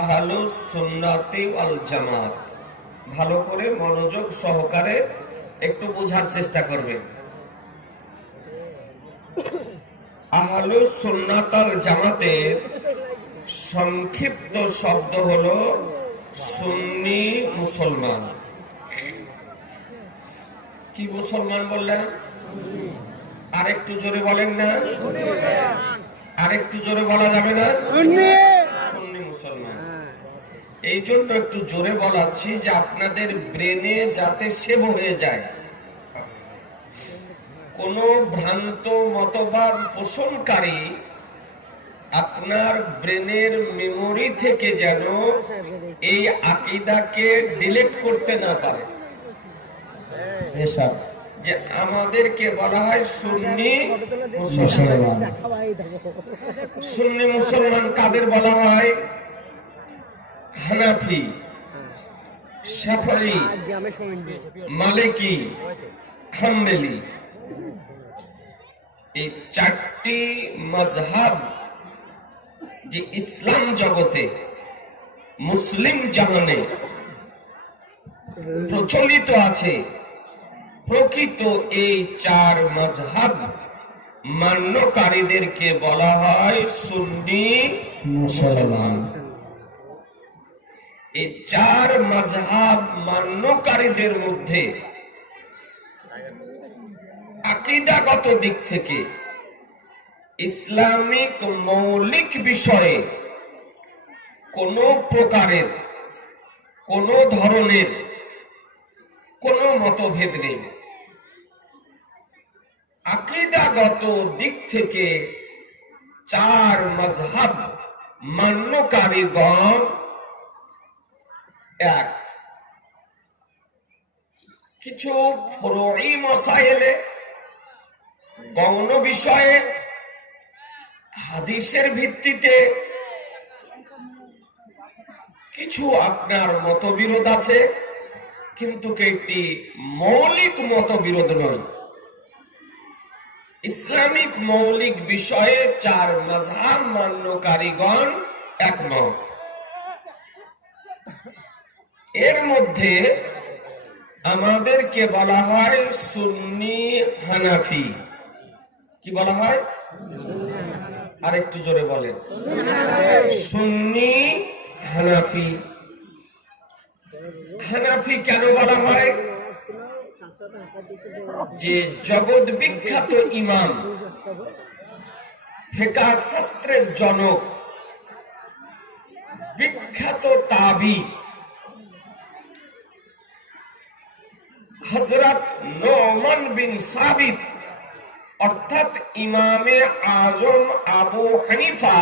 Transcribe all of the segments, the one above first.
আহলুস সুন্নাতি ওয়াল জামাত। ভালো করে মনোযোগ সহকারে একটু বোঝার চেষ্টা করবেন। আহলুস সুন্নাত ওয়াল জামাতের সংক্ষিপ্ত শব্দ হলো সুন্নি মুসলমান। কি মুসলমান বললেন? আরেকটু জোরে বলেন না? আরেকটু জোরে বলা যাবে না? সুন্নি মুসলমান। এই জন্য একটু জোরে বলাচ্ছি যে আপনাদের ব্রেনে যাতে সেভ হয়ে যায়, কোন ভ্রান্ত মতবাদ পোষণকারী আপনার ব্রেনের মেমোরি থেকে যেন এই আকীদাকে ডিলিট করতে না পারে। যে আমাদেরকে বলা হয় সুন্নি মুসলমান। সুন্নি মুসলমান কাদের বলা হয়? হানাফি, শাফিঈ, মালিকি, হাম্বলি। এই চারটি মাযহাব যে ইসলাম জগতে, মুসলিম জাহানে প্রচলিত আছে, প্রকৃত এই চার মাযহাব মান্যকারীদেরকে বলা হয় সুন্নি মুসলমান। এই চার মাযহাব মান্যকারীদের মধ্যে আকীদাগত দিক থেকে ইসলামিক মৌলিক বিষয়ে কোন প্রকারের, কোন ধরনের কোন মতভেদ নেই। আকীদাগত দিক থেকে চার মাযহাব মান্যকারীগণ এক। কিছু ফুরুঈ মাসাইলে, গৌণ বিষয়ে হাদিসের ভিত্তিতে কিছু আপনার মতবিরোধ আছে, কিন্তু একটি মৌলিক মতবিরোধ নয়। ইসলামিক মৌলিক বিষয়ে চার মাযহাব মান্যকারীগণ একমত। এর মধ্যে আমাদেরকে বলা হয় সুন্নি হানাফি। কি বলা হয়? আরেকটু জোরে বলেন। সুন্নি হানাফি। হানাফি কেন বলা হয়? যে জগৎ বিখ্যাত ইমাম, ফিকহ শাস্ত্রের জনক, বিখ্যাত তাবি হযরত নুমান বিন সাবিত অর্থাৎ ইমামে আজম আবু হানিফা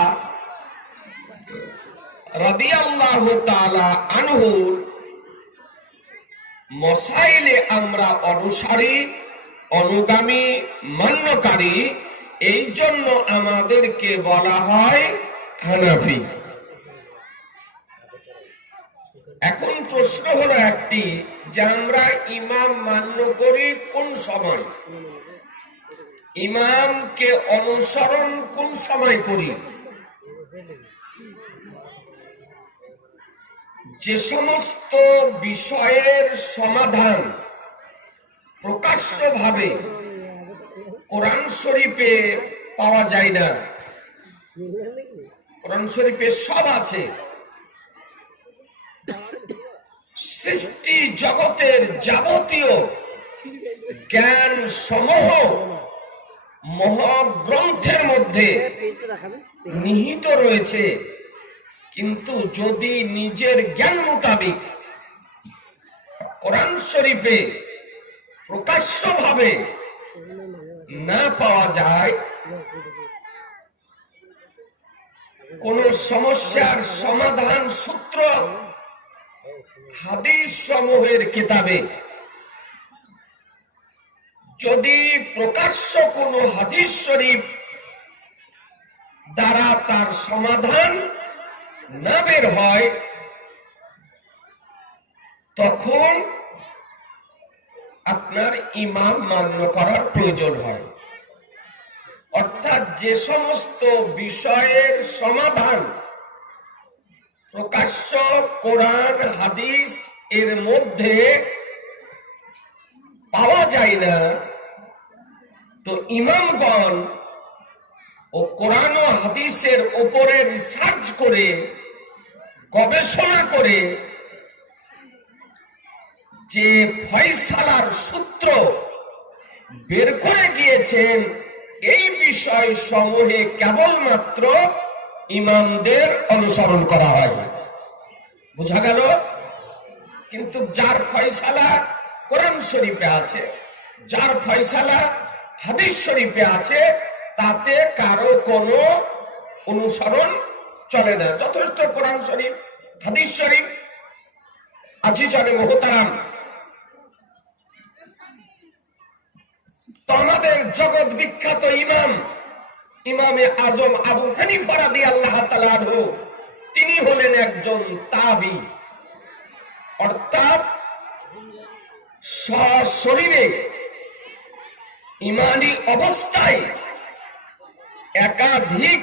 রাদিয়াল্লাহু তাআলা আনহুর মাসাইলে আমরা অনুসারী, অনুগামী, মান্যকারী। এই জন্য আমাদেরকে বলা হয় হানাফি। এখন প্রশ্ন হলো একটি, যে আমরা ইমাম মান্য করি কোন সময়? ইমামকে অনুসরণ কোন সময় করি? যে সমস্ত বিষয়ের সমাধান প্রকাশ্যভাবে কোরআন শরীফে পাওয়া যায় না, কোরআন শরীফে সব আছে, সৃষ্টি জগতের যাবতীয় জ্ঞান সমূহ মহাগ্রন্থের মধ্যে নিহিত রয়েছে, কিন্তু যদি নিজের জ্ঞান মোতাবিক কোরআন শরীফে প্রকাশ্যভাবে না পাওয়া যায়, কোন সমস্যার সমাধান সূত্র হাদিস সমূহের কিতাবে যদি প্রকাশ্য কোন হাদিস শরীফ দ্বারা তার সমাধান না বের হয়, তখন আপনার ইমাম মান্য করার প্রয়োজন হয়। অর্থাৎ যে সমস্ত বিষয়ের সমাধান প্রকাশ্য কোরআন হাদিস এর মধ্যে পাওয়া যায় না, তো ইমামগণ ও কোরআন ও হাদিসের উপরে রিসার্চ করে গবেষণা করে যে ফয়সালার সূত্র বের করে গিয়েছেন, এই বিষয় সমূহে কেবলমাত্র ইমামদের অনুসরণ করা হয়। বোঝা গেল? কিন্তু যার ফয়সালা কোরআন শরীফে আছে, যার ফয়সালা হাদিস শরীফে আছে, তাতে কারো কোনো অনুসরণ চলে না। যথেষ্ট কোরআন শরীফ হাদিস শরীফ আজি জানে মোহতারাম। তো আমাদের জগৎ বিখ্যাত ইমামে আজম আবু হানিফা রাদিয়াল্লাহু তাআলা আনহু, তিনি হলেন একজন তাবী, অর্থাৎ সশরীরে ইমানি অবস্থায় একাধিক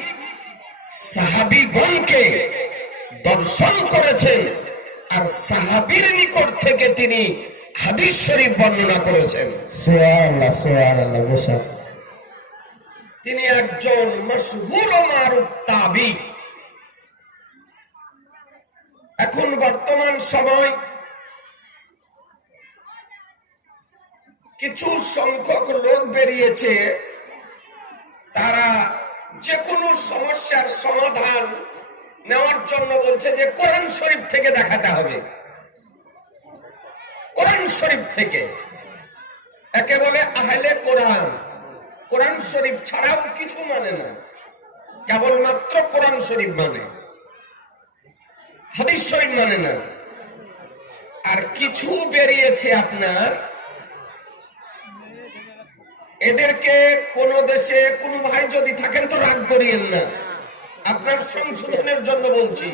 সাহাবীগণকে দর্শন করেছেন, আর সাহাবীর নিকট থেকে তিনি হাদিস শরীফ বর্ণনা করেছেন। সুবহানাল্লাহ, সুবহানাল্লাহ। বেশক তিনি একজন মশহুর ও মারুফ তাবী। এখন বর্তমান সময় কিছু সংখ্যক লোক বেরিয়েছে, তারা যে কোনো সমস্যার সমাধান নেওয়ার জন্য বলছে যে কোরআন শরীফ থেকে দেখাতে হবে, কোরআন শরীফ থেকে। একে বলে আহলে কোরআন, কোরআন শরীফ ছাড়াও কিছু মানে না, কেবলমাত্র কোরআন শরীফ মানে, হাদিস শরীফ মানে না। আর কিছু বেরিয়েছে আপনার, এদেরকে কোন দেশে কোন ভাই যদি থাকেন তো রাগ করিয়েন না, আপনার সংশোধনের জন্য বলছি।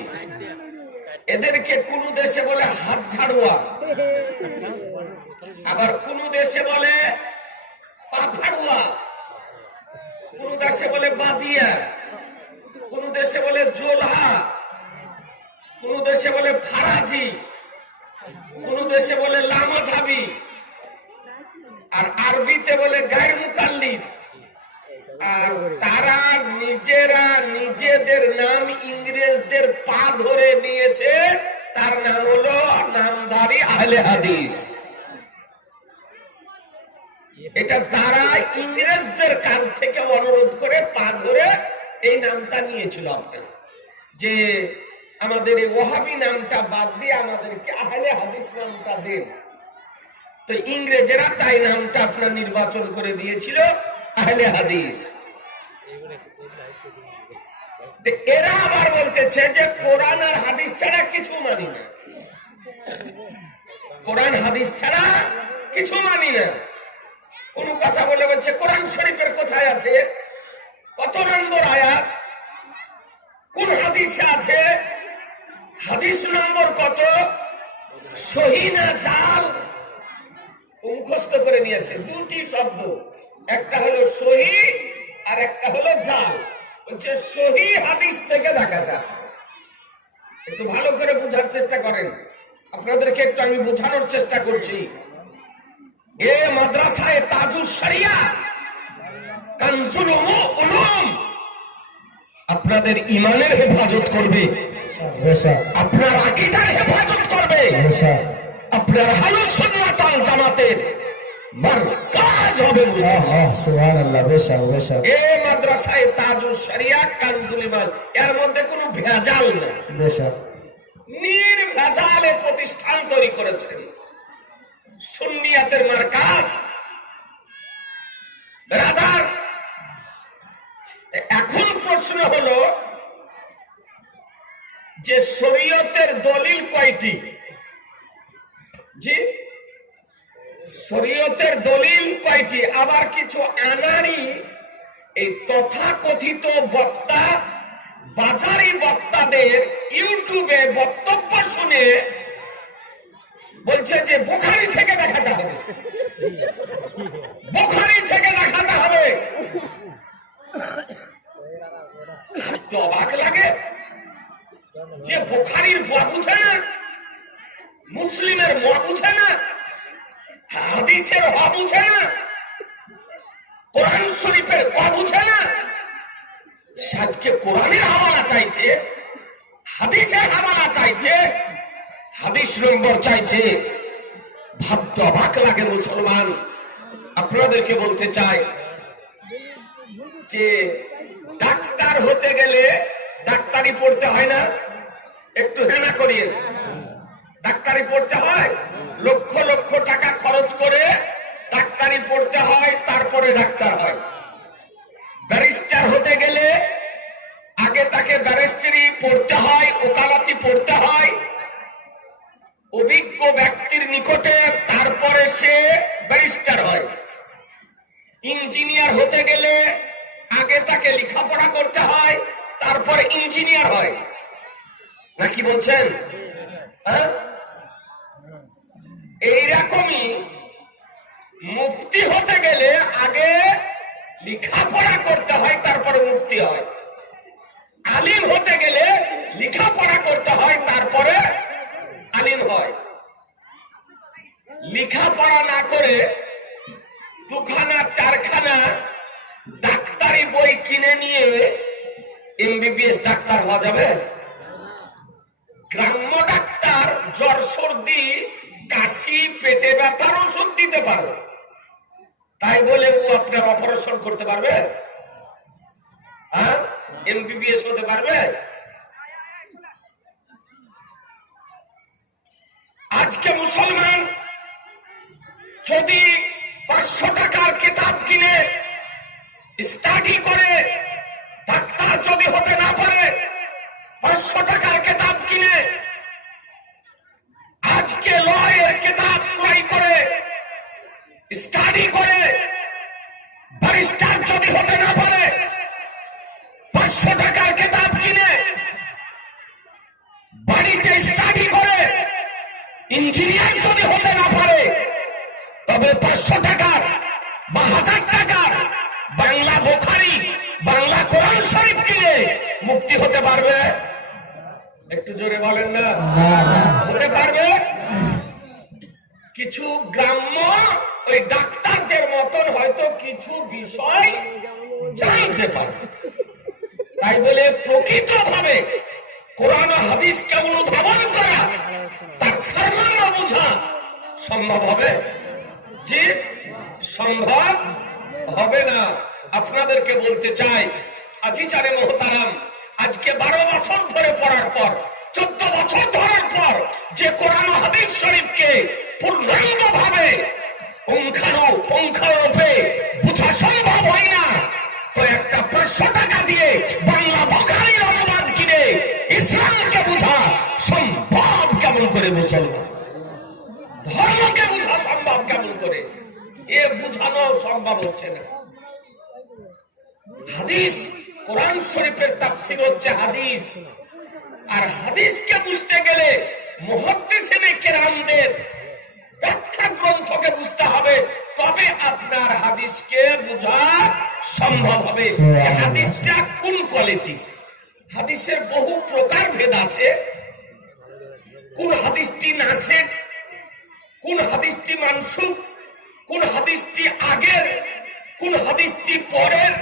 এদেরকে কোন দেশে বলে হাত ঝাড়ুয়া, আবার কোন দেশে বলে পা ফাড়ুয়া, কোন দেশে বলে বাদিয়া, কোন দেশে বলে জোলহা, কোন দেশে বলে ফারাজি, কোন দেশে বলে লামাঝাবি, আর আরবিতে বলে গায়র মুকাল্লিদ। আর তারা নিজেরা নিজেদের নাম ইংরেজদের পা ধরে নিয়েছে, তার নাম হলো নামধারী আহলে হাদিস। এটা তারা ইংরেজদের কাছ থেকে অনুরোধ করে পা ধরে এই নামটা নিয়েছিল আপনার, যে আমাদের এই ওয়াহাবি নামটা বাদ দিয়ে আমাদেরকে আহলে হাদিস নামটা দেন। তো ইংরেজেরা তাই নামটা আপনার নির্বাচন করে দিয়েছিল আহলে হাদিস। এরা আবার বলতেছে যে কোরআন আর হাদিস ছাড়া কিছু মানি না, কোরআন হাদিস ছাড়া কিছু মানি না। কোন কথা বলে বলছে কোরআন শরীফের কোথায় আছে, কত নম্বর আয়াত, কোন হাদিসে আছে, হাদিস নম্বর কত, সহি না জাল, মুখস্থ করে নিয়েছে। দুটি শব্দ, একটা হলো সহি আর একটা হলো জাল। বলছে সহি হাদিস থেকে দেখাটা। একটু ভালো করে বোঝার চেষ্টা করেন, আপনাদেরকে একটু আমি বোঝানোর চেষ্টা করছি। এ মাদ্রাসায়ে তাজুস শরিয়া কানজুল উলুম আপনাদের ঈমানের হেফাজত করবে, আপনার আকীদার হেফাজত করবে, আপনার আহলুস সুন্নাত ওয়াল জামাতের মারকাজ হবে। সুবহানাল্লাহ। বেশক বেশক এ মাদ্রাসায়ে তাজুস শরিয়া কানজুল ঈমান, এর মধ্যে কোনো ভেজাল নেই। বেশক নির্ভেজালে প্রতিষ্ঠান তৈরি করেছেন, সুন্নিয়াতের মারকাজ। ব্রাদার, এখন প্রশ্ন হলো যে শরীয়তের দলিল কয়টি? জি, শরীয়তের দলিল কয়টি? আবার কিছু আনারি এই তথাকথিত বক্তা, বাজারি বক্তাদের ইউটিউবে বক্তব্য শুনে বলছে যে বুখারী থেকে দেখাতে হবে, বুখারী থেকে দেখাতে হবে। তো অবাক লাগে যে বুখারীর ব বুঝে না, মুসলিমের ম বুঝে না, হাদিসের হ বুঝে না, কোরআন শরীফের ক বুঝে না, আজকে কোরআনের হাওয়ালা চাইছে, হাদিসের হাওয়ালা চাইছে, হাদিস নম্বর চাইছে। ভাবতে অবাক লাগে মুসলমান। আপনাদেরকে বলতে চাই যে ডাক্তার হতে গেলে ডাক্তারি পড়তে হয় না? একটু হেনা করিয়ে ডাক্তারি পড়তে হয়, লক্ষ লক্ষ টাকা খরচ করে ডাক্তারি পড়তে হয়, তারপরে ডাক্তার হয়। ব্যারিস্টার হতে গেলে আগে তাকে ব্যারিস্টারি পড়তে হয়, ওকালতি পড়তে হয় অভিজ্ঞ ব্যক্তির নিকটে, তারপরে সে ব্যারিস্টার হয়। ইঞ্জিনিয়ার হতে গেলে আগে তাকে লেখাপড়া করতে হয়, তারপরে ইঞ্জিনিয়ার হয়। নাকি বলছেন? হ্যাঁ, এইরকমই মুফতি হতে গেলে আগে লেখাপড়া করতে হয়, তারপরে মুফতি হয়। আলিম হতে গেলে লেখাপড়া করতে হয়, তারপরে আলিম হয়। লেখাপড়া না করে দুখানা চারখানা ডাক্তারি বই কিনে নিয়ে এমবিবিএস ডাক্তার হওয়া যাবে? গ্রাম্য ডাক্তার জ্বর সর্দি কাশি পেটে ব্যথার ওষুধ দিতে পারে, তাই বলে ও আপনার অপারেশন করতে পারবে? হ্যাঁ, এমবিবিএস হতে পারবে? আজকে মুসলমান যদি 500 টাকার কিতাব কিনে স্টাডি করে ডাক্তার যদি হতে না পারে, 500 টাকার কিতাব কিনে আজকে লয়ের কিতাব ক্রয় করে স্টাডি করে ব্যারিস্টার যদি হতে না পারে, 500 টাকার কিতাব কিনে বাড়িতে স্টাডি করে ইঞ্জিনিয়ার যদি হতে না পারে, তবে 500 টাকার বা 1000 টাকার বাংলা বুখারী, বাংলা কোরআন শরীফ কিনে মুফতি হতে পারবে? একটু জোরে বলেন না। হতে পারবে? কিছু গ্রাম্য ওই ডাক্তারদের মতন হয়তো কিছু বিষয় জানতে পারবে, তাই বলে প্রকৃতভাবে কোরআন ও হাদিসকে অনুধাবন করা, তার সারমর্ম বোঝা সম্ভব হবে? জি, সম্ভব হবে না। আপনাদেরকে বলতে চাই, আজিজানে মোহতারাম, আজকে 12 বছর ধরে পড়ার পর, 14 বছর ধরার পর যে কোরআন ও হাদিস শরীফকে পূর্ণাঙ্গ ভাবে পুঙ্খানুপুঙ্খরূপে বোঝা সম্ভব হয় না, তো একটা 500 টাকা দিয়ে বাংলা বুখারীর অনুবাদ কিনে ইসলামকে বোঝা সম্ভব কেমন করে? মুসলমান ধর্মকে বোঝা সম্ভব কেমন করে? এ বোঝানো সম্ভব হচ্ছে না। হাদিস, কোরআন শরীফের তাফসীর হচ্ছে হাদিস, আর হাদিসকে বুঝতে গেলে মুহাদ্দিসিনে কেরামদের ব্যাখ্যা গ্রন্থকে বুঝতে হবে, তবে আপনার হাদিসকে বোঝা সম্ভব হবে যে হাদিসটা কোন কোয়ালিটি। হাদিসের বহু প্রকার ভেদ আছে। কোন হাদিসটি নাসিখ, কোন হাদিসটি মানসুখ, কোন হাদিসটি আগের, কোন হাদিসটি পরের,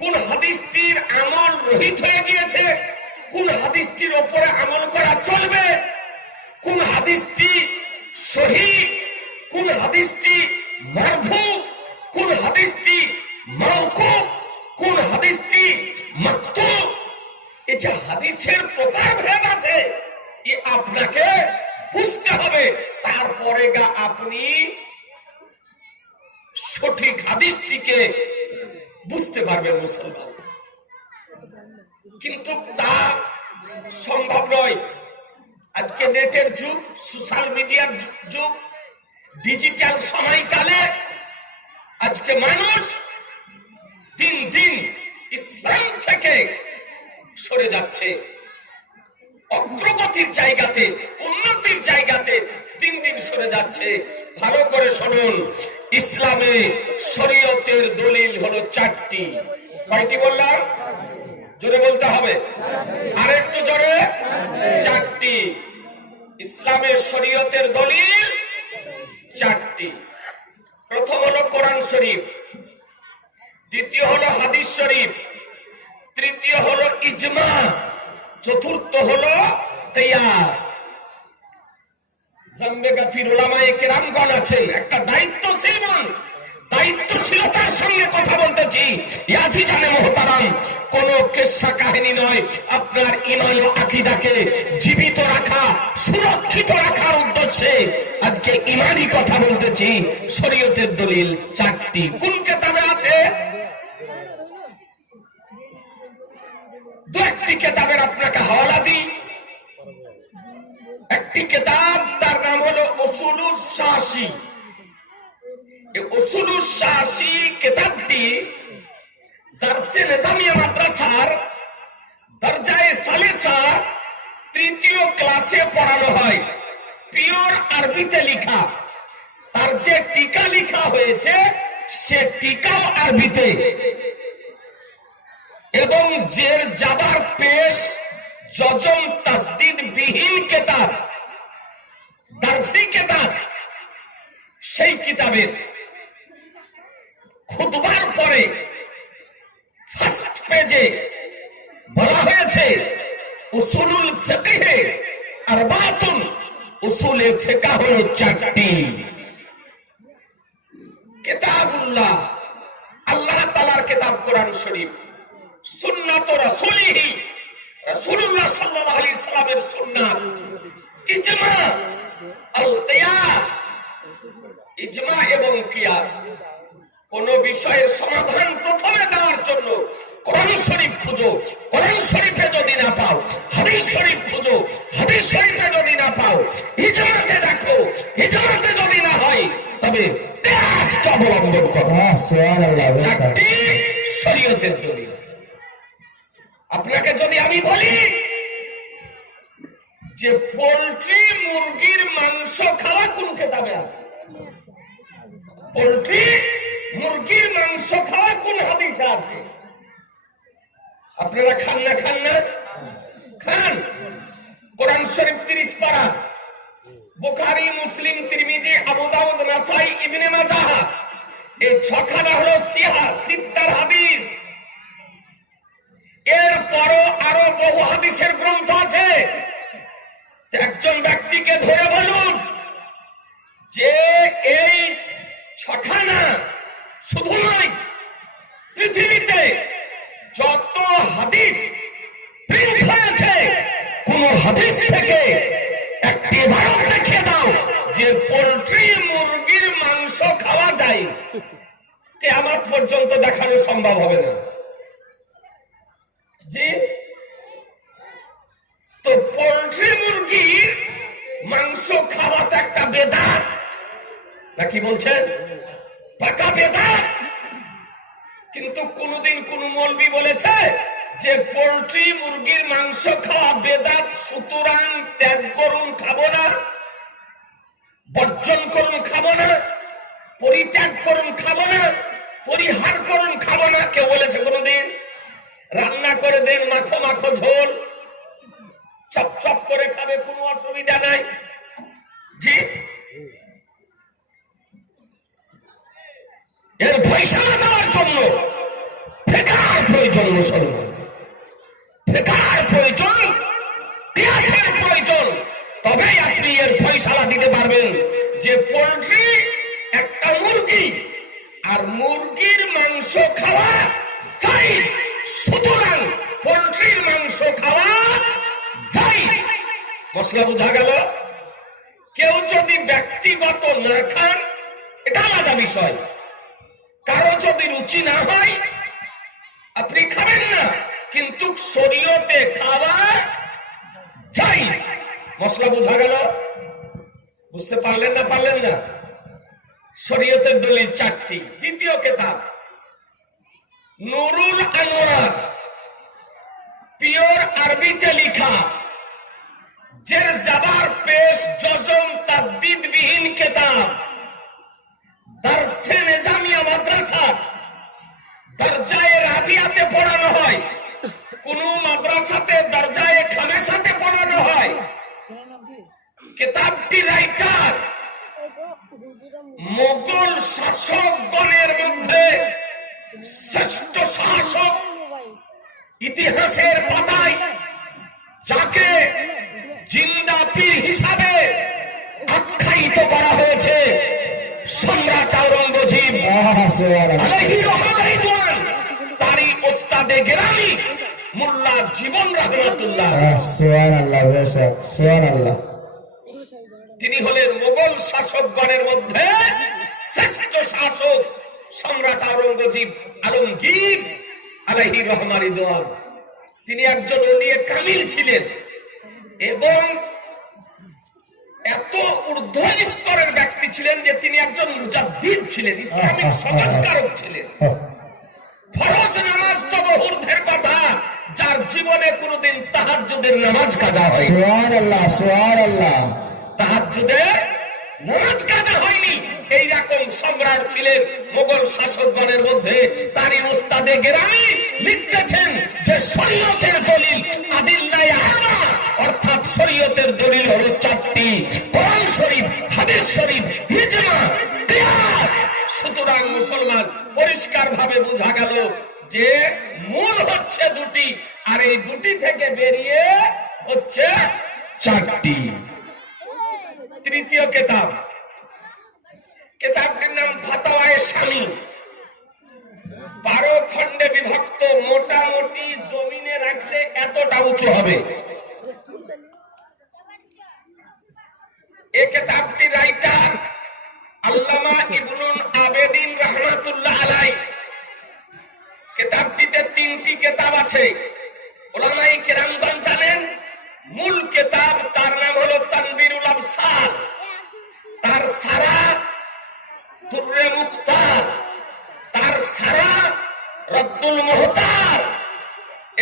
কোন হাদিসটির আমল রহিত হয়ে গিয়েছে, কোন হাদিসটির উপরে আমল করা চলবে, কোন হাদিসটি সহিহ, কোন হাদিসটি মারফু, কোন হাদিসটি মাওকুফ, কোন হাদিসটি মাকতুব। এই যে হাদিসের প্রকার ভেদ আছে, এ আপনাকে বুঝতে হবে, তারপরে আপনি সঠিক হাদিসটিকে বুঝতে পারবেন মুসলমান। কিন্তু তা সম্ভব নয়। আজকে নেটের যুগ, সোশ্যাল মিডিয়ার যুগ, ডিজিটাল সময়কালে আজকে মানুষ দিন দিন ইসলাম থেকে সরে যাচ্ছে। অগ্রগতির জায়গাতে, উন্নতির জায়গাতে দিন দিন সরে যাচ্ছে। ভালো করে শুনুন, ইসলামে শরীয়তের দলিল হলো 4টি। কয়টি বললাম? জোরে বলতে হবে, আরেকটু জোরে। চারটি। ইসলামের শরীয়তের দলিল চারটি। প্রথম হলো কোরআন শরীফ, দ্বিতীয় হলো হাদিস শরীফ, তৃতীয় হলো ইজমা, চতুর্থ হলো কিয়াস। জাম্বে গাফির উলামায়ে কেরামগণ আছেন, একটা দায়িত্বশীল মানুষ, দায়িত্বশীলতার সঙ্গে কথা বলতেছি। ইয়াজি জানে মোহতারাম, কোন কিসসা কাহিনী নয়। আপনার ঈমান ও আকীদাকে জীবিত রাখা, সুরক্ষিত রাখার উদ্দেশ্যে আজকে ঈমানি কথা বলতেছি। শরীয়তের দলিল চারটি। কোন কিতাবে আছে? দু একটি কিতাবের আপনাকে হাওয়ালা দিই। একটি কিতাব, তার নাম হলো উসুলুস শাসি। এই উসুলুস শাসি কিতাবটি দারসে নিজামিয়া মাদ্রাসার দরজায়ে সালেসা তৃতীয় ক্লাসে পড়ানো হয়। পিওর আরবিতে লেখা। তার যে টিকা লেখা হয়েছে সে টিকাও আরবিতে, এবং জের জাবার পেশ জজম তাসদিদ বিহীন কিতাব, দারসি কিতাব। সেই কিতাবের খুতবার পরে ফার্স্ট পেজে বলা হয়েছে উসুলুল ফিকহে আরবাতুন, উসুলে ফিকহ হলো চারটি। কিতাবুল্লাহ, আল্লাহ তাআলার কিতাব কোরআন শরীফ, সুন্নাত রাসূলিহি, রাসূলুল্লাহ সাল্লাল্লাহু আলাইহি সাল্লামের সুন্নাত, ইজমা, আল কিয়াস, ইজমা এবং কিয়াস। কোন বিষয়ের সমাধান প্রথমে দেওয়ার জন্য কোরআন শরীফ খুঁজো, কোরআন শরীফে যদি না পাও হাদিস শরীফ খুঁজো, হাদিস শরীফে যদি না পাও ইজমাতে দেখো, ইজমাতে যদি না হয় তবে কিয়াসকে অবলম্বন করো। সুবহানাল্লাহ। চারটি শরীয়তের দলিল। আপনাকে যদি আমি বলি যে পোল্ট্রি মুরগির মাংস খাওয়া কোন কিতাবে আছে? পোল্ট্রি মুরগির মাংস খাওয়া কোন হাদিসে আছে? আপনারা খান না? খান না? খান। কোরআন শরীফ 30 পারা, বুখারী, মুসলিম, তিরমিজি, আবু দাউদ, নাসাই, ইবনে মাজাহ, এই ছখানা হলো সিত্তার হাদিস। এরপরও আরো বহু হাদিসের গ্রন্থ আছে। একজন ব্যক্তিকে ধরে বলুন যে এই ছখানা শুধু নয়, পৃথিবীতে যত হাদিস প্রিন্ট হয়েছে কোন হাদিস থেকে একটি ভারত দেখিয়ে দাও যে পোল্ট্রি মুরগির মাংস খাওয়া যায়। কিয়ামত পর্যন্ত দেখানো সম্ভব হবে না। জি, তো পোল্ট্রি মুরগির মাংস খাওয়া তো একটা বেদাত, নাকি বলছেন? পাকা বেদাত। কিন্তু কোনদিন কোন মৌলবি বলেছে যে পোল্ট্রি মুরগির মাংস খাওয়া বেদাত, সুতরাং ত্যাগ করুন, খাবো না, বর্জন করুন, খাবো না, পরিত্যাগ করুন, খাবো না, পরিহার করুন, খাবো না? কেউ বলেছে কোনদিন? রান্না করে দেন, মাখো মাখো ঝোল, চপ চপ করে খাবে, কোনো অসুবিধা নাই। জি, এর পয়সা দেওয়ার জন্য ফিকহের প্রয়োজন, মুসলমান ফিকহের প্রয়োজন, কিয়াসের প্রয়োজন। তবেই আপনি এর ফয়সালা দিতে পারবেন যে পোল্ট্রি একটা মুরগি, আর মুরগির মাংস খাওয়া জায়েজ, সুতরাং পোল্ট্রির মাংস খাওয়া জায়েজ। মশলা বোঝা গেল? কেউ যদি ব্যক্তিগত না খান এটা আলাদা বিষয়, কারো যদি রুচি না হয় আপনি খাবেন না, কিন্তু শরীয়তে খাওয়া জায়েজ। মশলা বোঝা গেল? বুঝতে পারলেন না? পারলেন না? শরীয়তের দলিল চারটি। দ্বিতীয় কিতাব নুরুল আনোয়ার, পিওর আরবিতে লেখা, জের জাবার পেশ জজম তাসদিদ বিহীন কিতাব, দারসে নিজামিয়া মাদ্রাসা দরজায়ে রাবিয়াতে পড়ানো হয়। কোন কিতাবটি রাইটার মোগল শাসকগণের মধ্যে শ্রেষ্ঠ শাসক, ইতিহাসের পাতায় যাকে জিন্দা পীর হিসাবে আখ্যায়িত করা হয়েছে, সম্রাট আওরঙ্গজেব আলাইহি রহমাতুল্লাহ, তারই ওস্তাদে গেরামি মোল্লা জীবন রহমাতুল্লাহ। সুবহানাল্লাহ, বেশক সুবহানাল্লাহ। তিনি হলেন মোগল শাসকগণের মধ্যে শ্রেষ্ঠ শাসক, সম্রাট আওরঙ্গজেব আলমগীর আলাইহি রহমাতুল্লাহ। তিনি একজন ওলিয়ে কামিল ছিলেন এবং এত ঊর্ধ্ব স্তরের ব্যক্তি ছিলেন যে তিনি একজন মুজাদ্দিদ ছিলেন, ইসলামিক সমাজকারক ছিলেন। ফরজ নামাজ তো বহুর্ধের কথা, যার জীবনে কোনোদিন তাহাজ্জুদের নামাজ কাজা হয়নি। সুবহানাল্লাহ, সুবহানাল্লাহ। তাহাজ্জুদের নামাজ কাজা হয়নি, এইরকম সম্রাট ছিলেন মোগল শাসকগণের মধ্যে। তারই উস্তাদে গেরামি লিখতেছেন যে শরীয়তের দলিল আদিল্লায়ে আ'মা, অর্থাৎ শরীয়তের দলিল হলো চারটি: কোরআন শরীফ, হাদিস শরীফ, ইজমা, কিয়াস। সুতরাং মুসলমান পরিষ্কার ভাবে বোঝা গেল যে মূল হচ্ছে দুটি, আর এই দুটি থেকে বেরিয়ে হচ্ছে চারটি। তৃতীয় কিতাব, কিতাবটির নাম ফাতাওয়ায়ে শামী। 12 খণ্ডে বিভক্ত, মোটামুটি জমিনে রাখলে এতটা উঁচু হবে। এই কিতাবটি রাইটার আল্লামা ইবনুল আবেদিন রহমাতুল্লাহ আলাইহি। কিতাবটিতে 3টি কিতাব আছে। উলামায়ে কেরামগণ জানেন মূল কিতাব তার নাম হলো তানবীরুল আবসার, তার সারা দুররে মুখতার, তার সারা রদ্দুল মুহতার।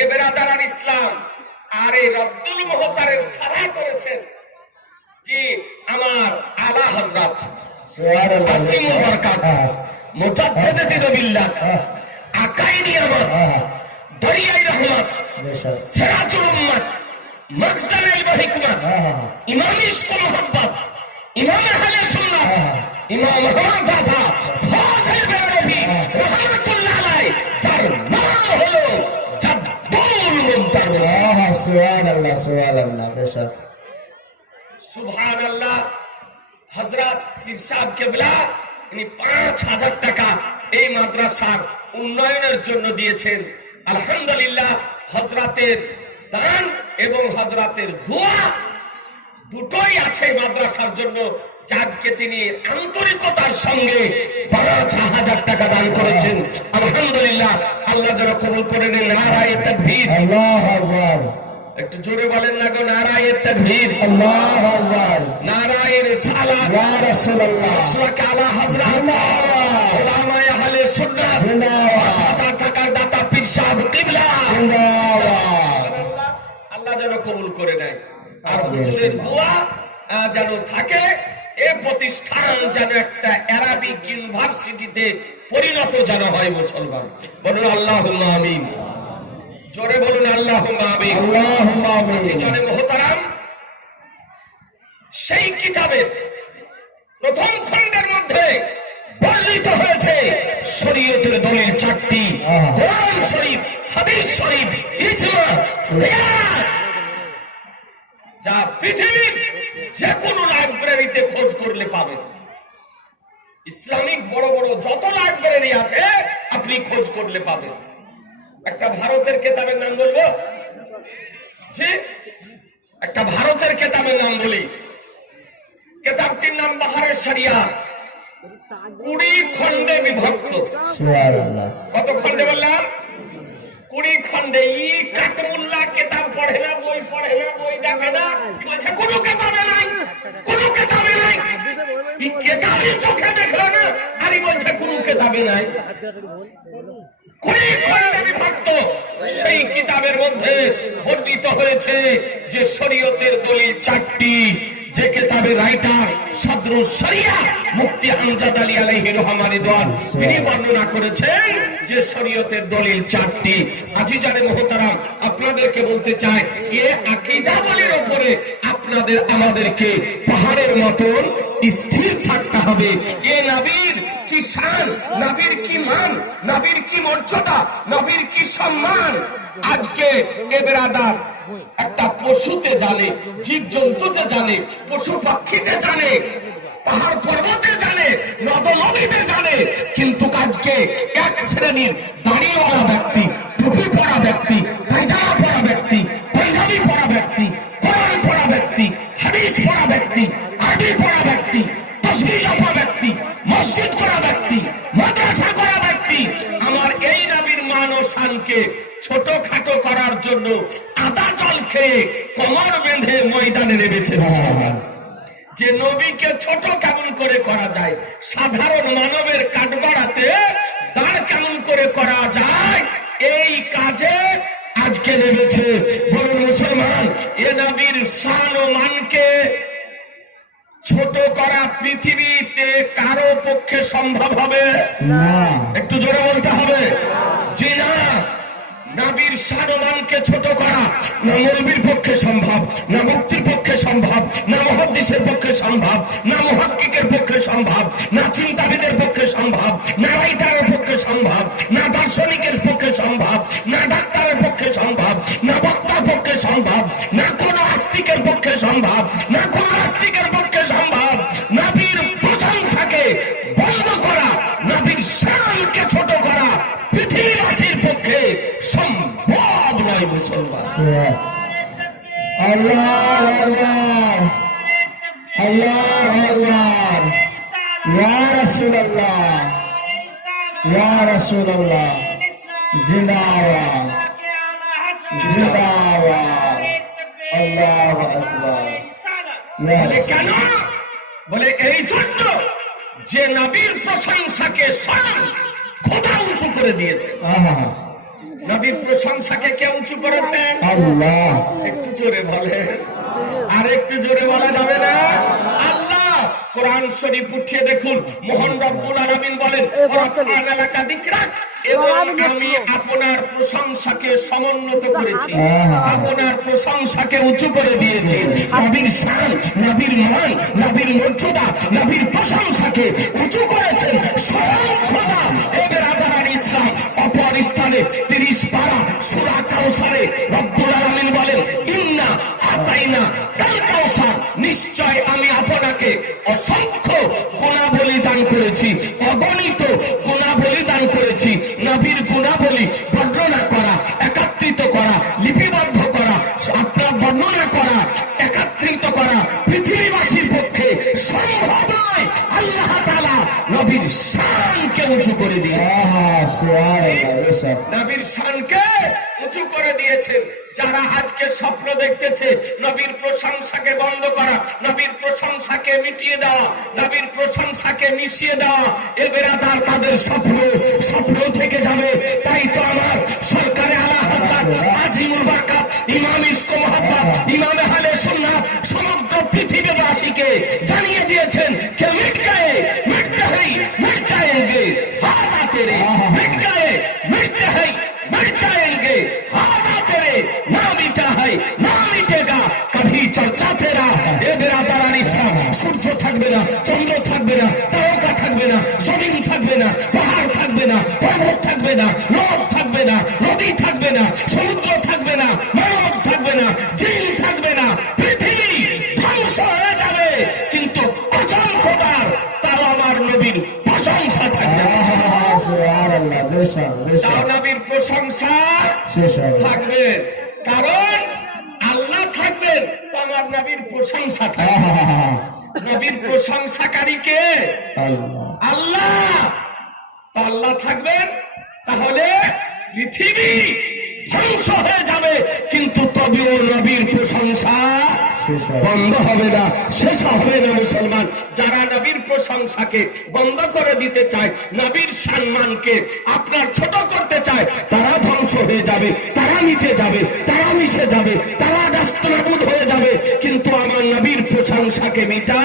এ বেরাদারান ইসলাম, আর এই রদ্দুল মুহতারের সারা করেছেন জি আমার আলা হযরত সুবহানাল্লাহ, আসিমুল বরকাত মুজাদ্দিদ দিনবিল্লাহ আকাইনি আমার দরিয়াই রহমত বেশক সিরাজুল উম্মত মখজান ইলম হিকমত ইমাম ইশক মোহাব্বত ইমাম আহলে সুন্নাত ইমাম আহমদ রাজা ফাজিল বেরলভী রহমাতুল্লাহ আলাইহি, যার নাম হলো জাদ্দুল মুনতার। সুবহানাল্লাহ, সুবহানাল্লাহ, বেশক সুবহানাল্লাহ। হযরত পীর সাহেব কেবলা ইনি 5000 টাকা এই মাদ্রাসার উন্নয়নের জন্য দিয়েছেন। আলহামদুলিল্লাহ, হযরতের দান এবং হযরতের দোয়া দুটোই আছে মাদ্রাসার জন্য, যাকে তিনি আন্তরিকতার সঙ্গে 5000 টাকা দান করেছেন। আলহামদুলিল্লাহ, আল্লাহ যেন কবুল করে নেন। নারায়ে তাকবীর, আল্লাহু আকবার। একটু জোরে বলেন না গো, নারায়ে তাকবীর, আল্লাহু আকবার। নারায়ে রিসালাত, ইয়া রাসূলুল্লাহ, আসওয়াক আলা হযরত উলামায়ে আহলে সুন্নাহ, জিন্দাবাদ। 5000 টাকার দাতা পীর সাহেব কিবলা। জিন্দাবাদ। আল্লাহ যেন কবুল করে নেয়, আর হুজুরের দোয়া যেন থাকে। এ প্রতিষ্ঠান যেন একটা আরবিক ইউনিভার্সিটিতে পরিণত যেন হয়। মুসলমান বলুন আল্লাহুম্মা আমিন, জোরে বলুন আল্লাহুম্মা আমিন। আল্লাহুম্মা আমিন। জানে মুহতারাম, সেই কিতাবের প্রথম খণ্ডের মধ্যে বর্ণিত হয়েছে শরীয়তের দলিল 4টি: কোরআন শরীফ, হাদিস শরীফ, ইজমা, কিয়াস। যা পৃথিবীর যে কোনো লাইব্রেরিতে খোঁজ করলে পাবেন। ইসলামিক বড় বড় যত লাইব্রেরি আছে আপনি খোঁজ করলে পাবেন। একটা ভারতের কিতাবের নাম বলবো, জি একটা ভারতের কিতাবের নাম বলি। কিতাবটির নাম বাহারে শরিয়াত, 20 খণ্ডে বিভক্ত। সুবহানাল্লাহ। কত খণ্ডে বললাম? 20 খণ্ডে। ই কাটমুল্লা কিতাব পড়ে না, বই পড়ে না, বই দেখে না, কি বলছে কোনো কিতাবে নাই, কোনো কিতাবে নাই। এই কিতাবই চোখে দেখলো না, আর বলছে কোনো কিতাবে নাই। 20 খণ্ডে বিভক্ত সেই কিতাবের মধ্যে বর্ণিত হয়েছে যে শরীয়তের দলিল 4টি। যে কিতাবের রাইটার সদরুস শরিয়া মুফতি আমজাদ আলী আলাইহি রহমাতুল্লাহ, তিনি বর্ণনা করেছেন যে শরীয়তের দলিল 4টি। আজিজানে মুহতারাম, আপনাদেরকে বলতে চাই, এ আকীদা বলির উপরে আপনাদের আমাদেরকে পাহাড়ের মতন স্থির থাকতে হবে। এ নবীর কি শান, নবীর কি মান, নবীর কি মর্যাদা, নবীর কি সম্মান। আজকে এ বেরাদার একটা পশুতে জানে, জীব জন্তুতে জানে, পশু পাখিতে জানে, পাহাড় পর্বতে জানে, নদ নদীতে জানে, কিন্তু আজকে এক শ্রেণীর দাড়িওয়ালা ব্যক্তি, টুপি পরা ব্যক্তি, পায়জামা পরা ব্যক্তি, পাঞ্জাবি পরা ব্যক্তি, কোরআন পড়া ব্যক্তি, হাদিস পড়া ব্যক্তি, আরবি পড়া ব্যক্তি, তাসবিহ জপা ব্যক্তি, মসজিদ করা ব্যক্তি, মাদ্রাসা করা ব্যক্তি আমার এই নবীর মান ও শানকে ছোটখাটো করার জন্য আদা জল খেয়ে কোমর বেঁধে ময়দানে নেমেছে। যে নবীকে ছোট কেমন করে করা যায়, সাধারণ মানবের কাঠগড়াতে দাঁড় কেমন করে করা যায়, এই কাজে আজকে নেমেছে। বলুন মুসলমান, এ নবীর শান ও মানকে ছোট করা পৃথিবীতে কারো পক্ষে সম্ভব হবে না। একটু জোরে বলতে হবে। জি না, নবীর শান ও মানকে ছোট করা না মৌলবীর পক্ষে সম্ভব, না মুফতির পক্ষে সম্ভব, না মুহাদ্দিসের পক্ষে সম্ভব, না মুহাক্কিকের পক্ষে সম্ভব, না চিন্তাবিদের পক্ষে সম্ভব, না রাইটারের পক্ষে সম্ভব, না দার্শনিকের পক্ষে সম্ভব, না ডাক্তারের পক্ষে সম্ভব, না বক্তার পক্ষে সম্ভব, না কোনো আস্তিকের পক্ষে সম্ভব, না কোনো নাস্তিকের পক্ষে সম্ভব। নবীর প্রশংসাকে বন্ধ করা, নবীর শানকে ছোট করা পৃথিবীবাসীর পক্ষে সম্ভব নয়। মুসলমান, আল্লাহু আকবার, আল্লাহু আকবার। ইয়া রাসূলুল্লাহ, ইয়া রাসূলুল্লাহ, জিন্দাবাদ, জিন্দাবাদ। আল্লাহু আকবার। ইয়া বলে কেন? বলে এই জন্য যে নবীর প্রশংসাকে স্বয়ং খোদা উঁচু করে দিয়েছে। আহা, নবীর প্রশংসাকে কে উঁচু করেছে? আল্লাহ। একটু জোরে বলে, আর একটু জোরে বলা যাবে না? আল্লাহ। কোরআন শরীফ উঠিয়ে দেখুন, মহান রব্বুল আলামিন বলেন, ওয়ারাফা'না লাকা যিকরাক, এবং আমি আপনার প্রশংসাকে সমুন্নত করেছি, আপনার প্রশংসাকে উঁচু করে দিয়েছি। নবীর শান, নবীর মান, নবীর মর্যাদা, নবীর প্রশংসাকে উঁচু করেছেন স্বয়ং খোদা। এদের আদার ইসলাম অপর স্থানে 30 পারা সূরা কাউসারে রব্বুল আলামিন বলেন, ইন্না আতাইনা কাল কাউসার, নিশ্চয় আমি আপনাকে অসংখ্য গুণাবলী দান করেছি, অগণিত গুণাবলী দান করেছি। নবীর গুণাবলী বর্ণনা করা, একত্রিত করা, লিপিবদ্ধ করা, আপনার বর্ণনা করা, একত্রিত করা পৃথিবীবাসীর পক্ষে সম্ভব নয়। আল্লাহ তাআলা নবীর শানকে উঁচু করে দিয়েছেন। আহা, সুবহানাল্লাহ, বেশক। নবীর শানকে উঁচু করে দিয়েছেন। যারা আজকে স্বপ্ন দেখতেছে নবীর প্রশংসাকে বন্ধ করা, নবীর প্রশংসাকে মিটিয়ে দেওয়া, নবীর প্রশংসাকে মিশিয়ে দেওয়া, এ বেরাদার তাদের স্বপ্ন থেকে যাবে। তাই তো আমার সরকারে আলা হযরত আজিমুল বারকাত ইমাম ইশক মুহাব্বত ইমাম আহলে সুন্নাত সমগ্র পৃথিবীবাসীকে জানিয়ে দিয়েছেন কে মিট গয়ে মিটতে হই মিট যাएंगे, হাদা তেরে মিট গয়ে মিটতে হই मिट जाएंगे, हादा तेरे ना मिटा है ना मिटेगा कभी चर्चा तेरा। ए बिरादरान इस्लाम, সূর্য থাকবে না, চন্দ্র থাকবে না, তারকা থাকবে না, জমিন থাকবে না, পাহাড় থাকবে না, পর্বত থাকবে না, নদ থাকবে না, নদী থাকবে না, সমুদ্র থাকবে না, মানব থাকবে না, জিন থাকবে না, পৃথিবী ধ্বংস হয়ে যাবে, কিন্তু অচল খোদার তাও আমার নবীর প্রশংসা থাকবে। আহা, সুবহানাল্লাহ, বেশক, বেশক। নবীর প্রশংসা শেষ হবে। থাকবে, কারণ আল্লাহ থাকবেন তো আমার নবীর প্রশংসা থাকবে। আহা, নবীর প্রশংসাকারী কে? আল্লাহ। আল্লাহ। তো আল্লাহ থাকবেন, তাহলে পৃথিবী ধ্বংস হয়ে যাবে, কিন্তু তবেও নবীর প্রশংসা শেষ হবে। বন্ধ হবে না, শেষ হবে না। মুসলমান, যারা নবীর প্রশংসাকে বন্ধ করে দিতে চায়, নবীর সম্মানকে আপনার ছোট করতে চায়, তারা ধ্বংস হয়ে যাবে, তারা মিটে যাবে, তারা মিশে যাবে, তারা নাস্তানাবুদ হয়ে যাবে, কিন্তু আমার নবীর প্রশংসাকে মিটা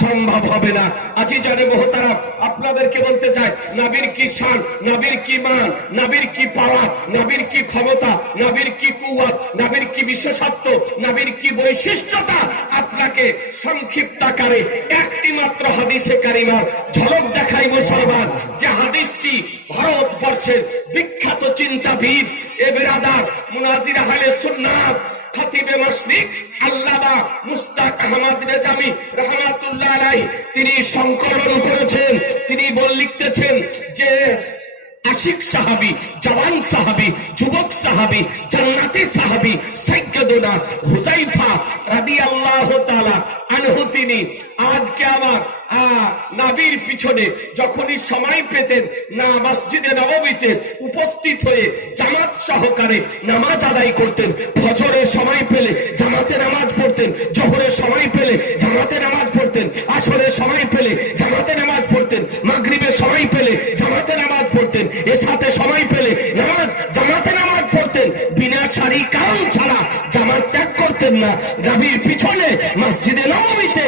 সম্ভব হবে না। আজি জানে মোহতারাম, আপনাদেরকে বলতে চাই, নবীর কি শান, নবীর কি মান, নবীর কি পাওয়ার, নবীর কি ক্ষমতা, নবীর কি কুওয়াত, নবীর কি বিশেষত্ব, নবীর কি বৈশিষ্ট্য, বৈশিষ্ট্যতা আপনাকে সংক্ষিপ্ত আকারে একটি মাত্র হাদিসে কারিমার ঝলক দেখাই মুসলমান, যে হাদিসটি ভারতবর্ষের বিখ্যাত চিন্তাবিদ এ বেরাদার মুনাজির আহলে সুন্নাত খতিবে মাশরিক আল্লামা মুস্তাক আহমদ রেজামি রাহমাতুল্লাহ আলাইহি তিনি সংকলন করেছেন। তিনি লিখতেছেন যে আশিক সাহাবী, জওয়ান সাহাবী, যুবক সাহাবী, জান্নাতি সাহাবী সাইয়্যিদুনা হুযায়ফা রাদিয়াল্লাহু তাআলা আনহু তিনি আজকে আবার নবীর পিছনে যখনই সময় পেতেন না মসজিদে নববীতে উপস্থিত হয়ে জামাত সহকারে নামাজ আদায় করতেন। ফজরের সময় পেলে জামাতে নামাজ পড়তেন, জোহরের সময় পেলে জামাতে নামাজ পড়তেন, আসরের সময় পেলে জামাতে নামাজ পড়তেন, মাগরিবের সময় পেলে জামাতে নামাজ পড়তেন, এশাতে সময় পেলে জামাতে নামাজ পড়তেন। বিনা সারি কারণ ছাড়া জামাত ত্যাগ করতেন না। নবীর পিছনে মসজিদে নববীতে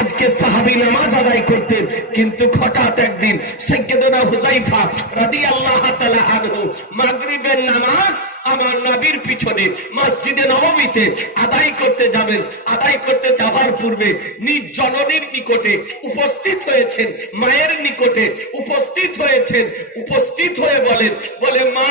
আজকে সাহাবী নামাজ আদায় করতেন। কিন্তু হঠাৎ একদিন সাইয়্যিদুনা হুযায়ফা রাদিয়াল্লাহু তাআলা আনহু মাগরিবের নামাজ আমার নবীর পিছনে মসজিদে নববীতে আদায় করতে যাবেন। আদায় করতে যাবার পূর্বে নিজ জননীর নিকটে উপস্থিত হয়েছেন, মায়ের নিকটে উপস্থিত হয়েছেন। উপস্থিত হয়ে বলে মা,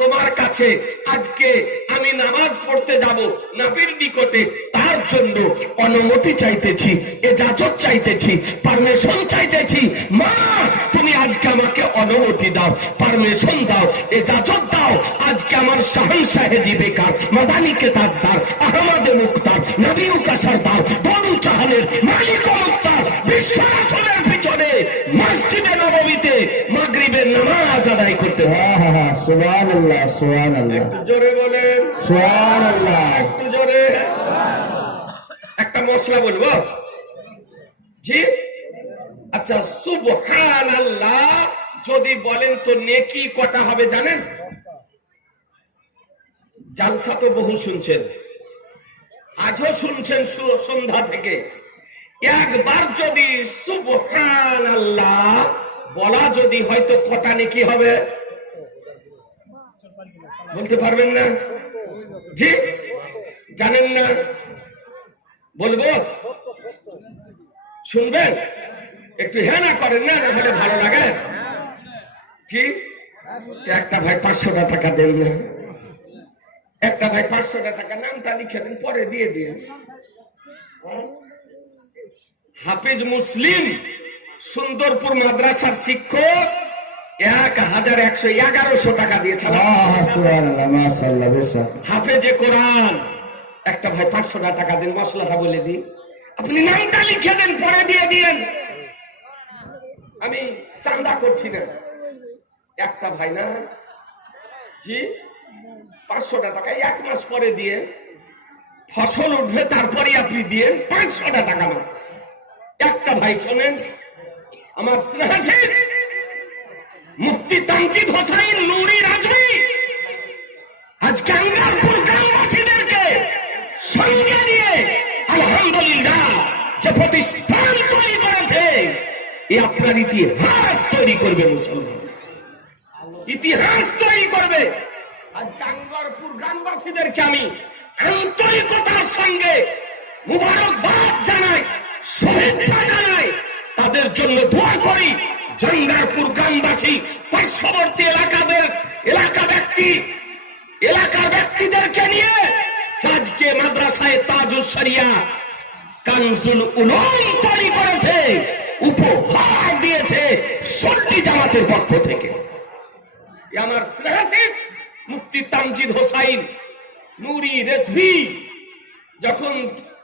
তোমার কাছে আজকে আমি নামাজ পড়তে যাব নবীর নিকটে, তার জন্য অনুমতি চাইতেছি, ইজাজত চাইতেছি, পারমিশন চাইতেছি। মা, তুমি আজকে আমাকে অনুমতি দাও, পারমিশন দাও, ইজাজত দাও। আজকে আমার শাহনশাহে বেকার, মাদানিকে তাজদার, আহমদে মুক্তার, নবীউ কা সরদার, দরু চাহানের মালিক ও মুক্তার বিশ্ব রাসূলের পিছনে মসজিদে নববীতে মাগরিবের নামাজ আদায় করতে হবে। সুবহানাল্লাহ, সুবহানাল্লাহ, একটু জোরে বলেন সুবহানাল্লাহ, একটু জোরে। একটা মশলা বলবো জি? আচ্ছা, সুবহানাল্লাহ যদি বলেন তো নেকি কটা হবে জানেন? জালসা তো বহু শুনছেন, আজও শুনছেন সন্ধ্যা থেকে। একবার যদি সুবহানাল্লাহ বলা যদি হয়তো কটা নেকি হবে বলতে পারবেন না? জি জানেন না? বলবো, শুনবেন? একটু হ্যাঁ না করেন না, হলে ভালো লাগে। জি, একটা ভাই 500 টাকা দেন না, একটা ভাই 500 টাকা নামটা লিখে দিন, পরে দিয়ে দিন। হাফিজ মুসলিম সুন্দরপুর মাদ্রাসার শিক্ষক 1111 টাকা দিয়েছে। সুবহানাল্লাহ, মাশাআল্লাহ, বেশক। হাফেজে কোরআন একটা ভাই 500 টাকা দেন, মশলাটা বলে দিন, আপনি নামটা লিখে দেন, পরে দিয়ে দিন। আমি চান্দা করছি না, একটা ভাই না জি 500 টাকা 1 মাস পরে দিয়ে, ফসল উঠবে তারপরে আপনি দিয়ে 500 টাকা মাত্র। একটা ভাই শোনেন, আমার মুফতি তামজিদ হোসাইন নুরি রাজভী আজ গাঙ্গারপুর গ্রামবাসীদেরকে সঙ্গে নিয়ে আলহামদুলিল্লাহ যে প্রতিষ্ঠান তৈরি করেছে, এ আপনার ইতিহাস তৈরি করবে মুসলমান, ইতিহাস তৈরি করবে। আজ গাঙ্গারপুর গ্রামবাসীদেরকে আমি আন্তরিকতার সঙ্গে মুবারকবাদ জানাই, শুভেচ্ছা জানাই, তাদের জন্য দোয়া করি। জঙ্গারপুর গ্রামবাসী, পার্শ্ববর্তী এলাকার ব্যক্তিদেরকে নিয়ে আজকে মাদ্রাসায় তাজুস শরিয়া কানজুল উলুম তৈরি করেছে, উপহার দিয়েছে সুন্নি জামাতের পক্ষ থেকে। আমার স্নেহাশিস মুফতি তামজিদ হোসাইন নুরি রেজভী যখন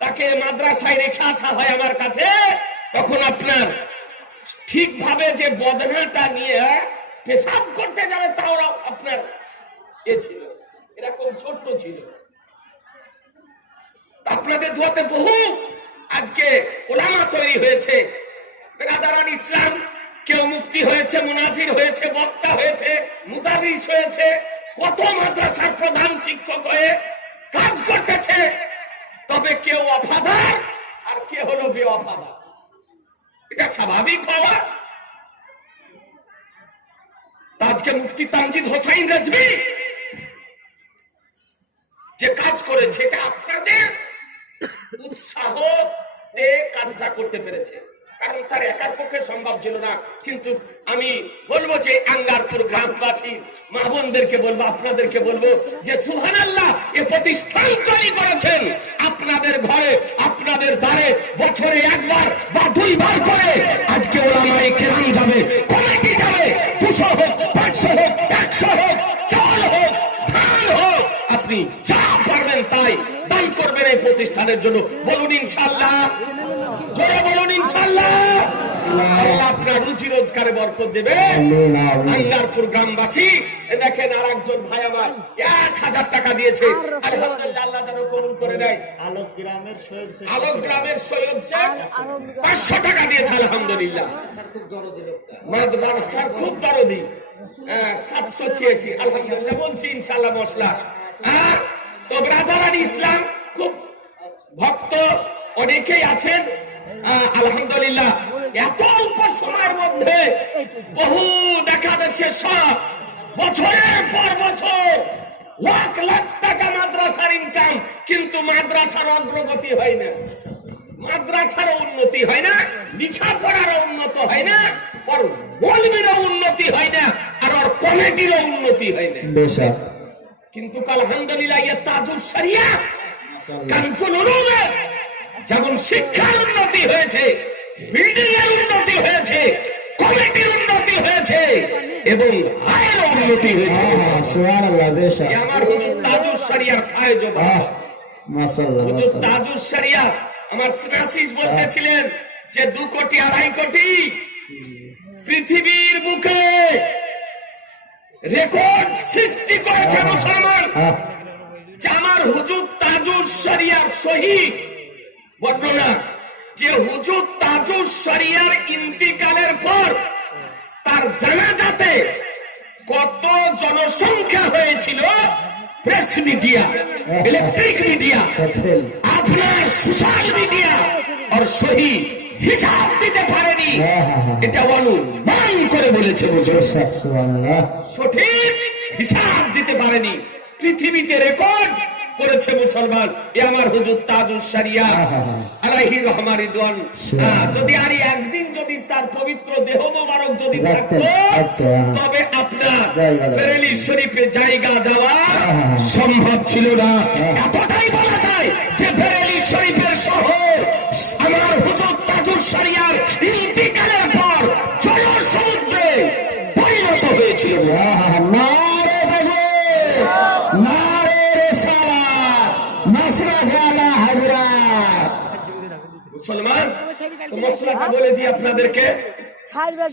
তাকে মাদ্রাসায় রেখে আসা হয় আমার কাছে, তখন আপনার ঠিকভাবে যে বদনাটা নিয়ে পেশাব করতে যাবে তাও আপনার এ ছিল, এরকম ছোট্ট ছিল। আপনাদের দোয়াতে বহু আজকে ওলামা তৈরি হয়েছে, বেরাদারান ইসলাম, কেউ মুফতি হয়েছে, মুনাজির হয়েছে, বক্তা হয়েছে, মুদারিস হয়েছে, কত মাদ্রাসার প্রধান শিক্ষক হয়ে কাজ করতেছে। তবে কেউ অফাদার আর কে হলো বেওয়াফাদার, এটা স্বাভাবিক হওয়া। আজকে মুফতি তামজিদ হোসাইন রেজভী যে কাজ করেছে, এটা আপনাদের উৎসাহ কাজটা করতে পেরেছে, কারণ তার একার পক্ষে সম্ভব ছিল না। কিন্তু আমি বলবো যে আঙ্গারপুর গ্রামবাসী মা বোনদেরকে বলবো, আপনাদেরকে বলবো যে সুবহানাল্লাহ, এ প্রতিষ্ঠান তৈরি করেছেন আপনাদের ঘরে, আপনাদের দ্বারে বছরে একবার বা দুইবার করে। আজকে ওলামায়ে কেরাম যাবে, কমিটি যাবে, 200 হোক, 500 হোক, 100 হোক, চাল হোক, ধান হোক, আপনি যা পারবেন তাই দান করবেন এই প্রতিষ্ঠানের জন্য। বলুন ইনশাআল্লাহ, জোরে বলুন ইনশাআল্লাহ। আল্লাহ আপনার রুজি রোজগারে বরকত দেবে। আমিন, আমিন। আঙ্গারপুর গ্রামবাসী দেখেন, আর একজন ভাই আমার 1000 টাকা দিয়েছে। আলহামদুলিল্লাহ, আল্লাহ যেন কবুল করে নেয়। আলোক গ্রামের সৈয়দ শেখ আলোক গ্রামের সৈয়দ শেখ 500 টাকা দিয়েছে। আলহামদুলিল্লাহ, খুব দরদি লোকটা। মাদ্রাসার খুব দরদি। 786 আলহামদুলিল্লাহ বলছি ইনশাআল্লাহ মশলা। তো ব্রাদারান ইসলাম খুব ভক্ত অনেকেই আছেন। আলহামদুলিল্লাহ, এত অল্প সময়ের মধ্যে বহু দেখা যাচ্ছে সব বছরের পর বছর লাখ লাখ টাকা মাদ্রাসার ইনকাম, কিন্তু মাদ্রাসার অগ্রগতি হয় না, মাদ্রাসারও উন্নতি হয় না, লেখাপড়ারও উন্নত হয় না, আর মৌলবীরও উন্নতি হয় না, আর ওর কমিটিরও উন্নতি হয় না। বেশক। কিন্তু আলহামদুলিল্লাহ, ইয়ে তাজুস শরিয়াত কানজুল উলুমে যেমন শিক্ষার উন্নতি হয়েছে, বিল্ডিং এর উন্নতি হয়েছে, কমিটির উন্নতি হয়েছে এবং আয়ের উন্নতি হয়েছে। সুবহানাল্লাহ, বেশক। এ আমার হুজুর তাজুস শরিয়ার ফায়েজ মাশাআল্লাহ, হুজুর মাশাআল্লাহ। তাজুস শরিয়াত আমার সিনাসিস বলতেছিলেন যে 2 কোটি 2.5 কোটি পৃথিবীর বুকে রেকর্ড সৃষ্টি করেছে মুসলমান। যে আমার হুজুর তাজুস শরিয়ার শহীদ বর্ণনা, যে হুজুর তাজুস শরিয়ার ইন্তিকালের পর তার জানাজাতে কত জনসংখ্যা হয়েছিল, প্রেস মিডিয়া, ইলেকট্রিক মিডিয়া, সত্যি। আপনার সোশ্যাল মিডিয়া আর সহি হিসাব দিতে পারেনি। এটা অনুমান করে বলেছে বুঝুন, বেশক, সুবহানাল্লাহ। সঠিক হিসাব দিতে পারেনি। পৃথিবীতে রেকর্ড করেছে মুসলমান। এ আমার হুজুর তাজুস শরিয়া আলাইহি রহমা রিদওয়ান। যদি আর একদিন যদি তার পবিত্র দেহ মোবারক যদি থাকতো, তবে আপনার বেরেলি শরীফে জায়গা দেওয়া সম্ভব ছিল না। এতটাই বলা যায় যে বেরেলি শরীফের শহর আমার হুজুর তাজুস শরিয়ার ইন্তিকালের পর জনসমুদ্রে পরিণত হয়েছিল। নারে তাকবীর, নারে রিসালাত, মাশরাফ আলা হযরত। মুসলমান, তো মশলাটা বলে দিই আপনাদেরকে।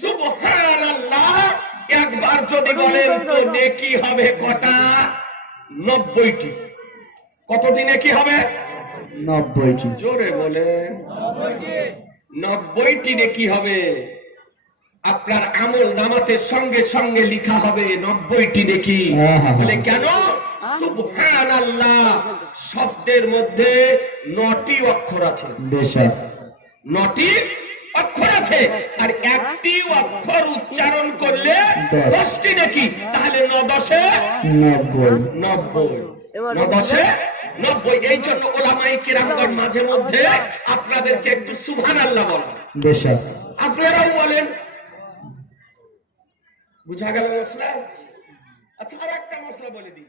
সুবহানাল্লাহ একবার যদি বলেন তো নেকি হবে কটা? 90টি। কতটি নেকি হবে? 90টি। জোরে বলেন। 90টি নেকি হবে। আপনার আমল নামাতের সঙ্গে সঙ্গে লিখা হবে 90টি নেকি। বলে কেন? সুবহানাল্লাহ শব্দের মধ্যে 9টি অক্ষর আছে। বেশক। 9টি অক্ষর আছে, আর একটি অক্ষর উচ্চারণ করলে 10টি নেকি। তাহলে 9 10 90। 90, 9 10 90। এই জন্য ওলামায়ে কিরামগণ মাঝে মধ্যে আপনাদেরকে একটু সুবহানাল্লাহ বলেন, বেশক। আপনারাও বলেন। বুঝা গেল মশলা? আচ্ছা, আর একটা মশলা বলে দিই।